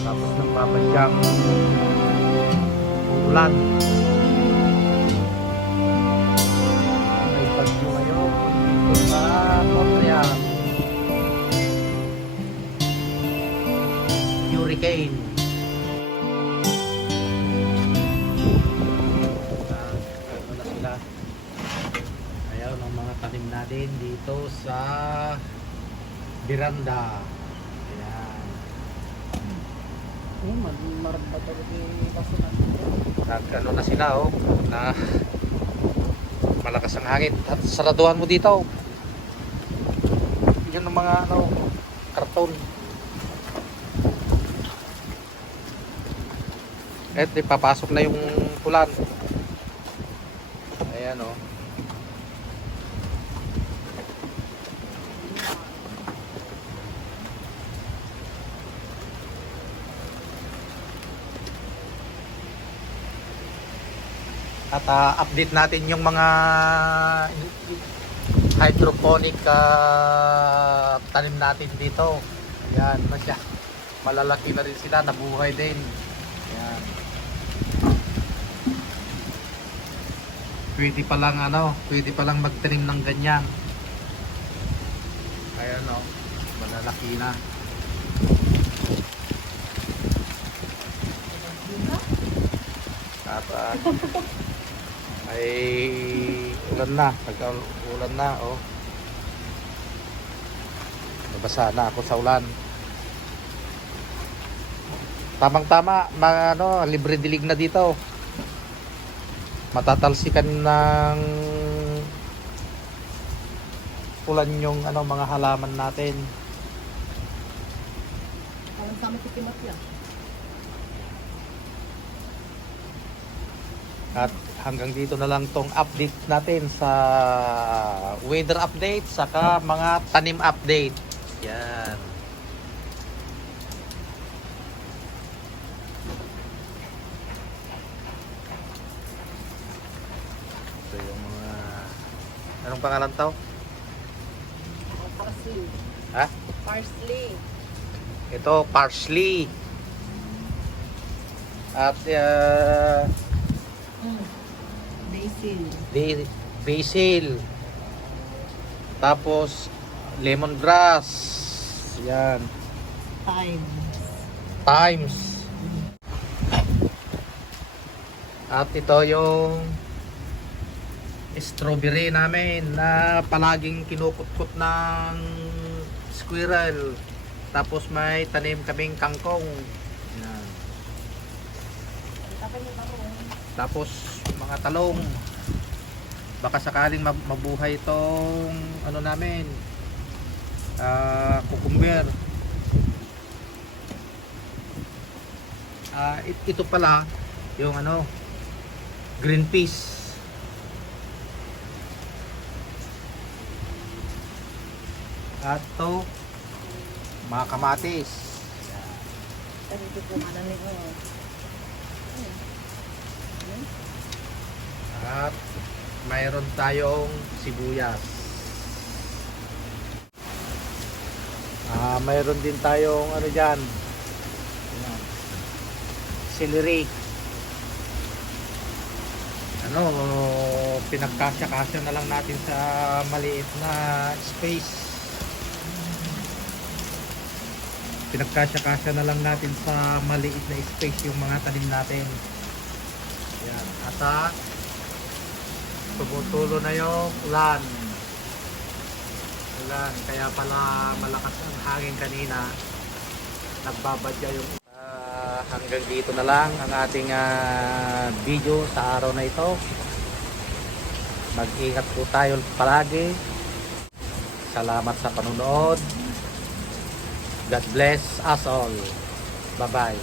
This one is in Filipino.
Tapos nagbabadyang ulan. May bagyo ngayon dito sa Montreal. Hurricane. Ano na sila. Ayaw ng mga tanim natin dito sa Miranda. Ayan. Marag ba talaga yung baso natin? Ano na sila oh. Na malakas ang hangin. At saraduhan mo dito. Yun ang mga ano, karton. At ipapasok na yung ulan. Ayan oh. At update natin yung mga hydroponic tanim natin dito. Ayan na siya. Malalaki na rin sila, nabuhay din. Ayan. Pwede pa lang ano, pwede pa lang magtanim ng ganyan. Ayan o, malalaki na. At ay ulan na, ulan na oh. Nabasa na ako sa ulan. Tamang-tama, ano, libre dilig na dito. Matatalsikan ng ulan yung ano, mga halaman natin. Parang sa amin tikimat yan. At hanggang dito na lang tong update natin sa weather update saka mga tanim update. Yan. Ito yung mga anong pangalan to? Parsley. Ha? Parsley. Ito parsley. At Basil. basil. Tapos lemongrass. Yan. Thyme. Thymes. At ito yung strawberry namin na palaging kinukutkot ng squirrel. Tapos may tanim kaming kangkong. Yan. Tapos mga talong. Baka sakaling mabuhay itong ano namin, cucumber. Ito pala yung ano, green peas. At to mga kamatis. Dito po mananig mo. At mayroon tayong sibuyas. Mayroon din tayong ano dyan, ayan, celery. Ano, pinagkasya-kasya na lang natin sa maliit na space. Pinagkasya-kasya na lang natin sa maliit na space yung mga tanim natin. Ayan. At tumutulo na yung ulan. Kaya pala malakas ang hangin kanina. Nagbabadya yung hanggang dito na lang ang ating video sa araw na ito. Mag-ingat po tayo palagi. Salamat sa panunood. God bless us all. Bye bye.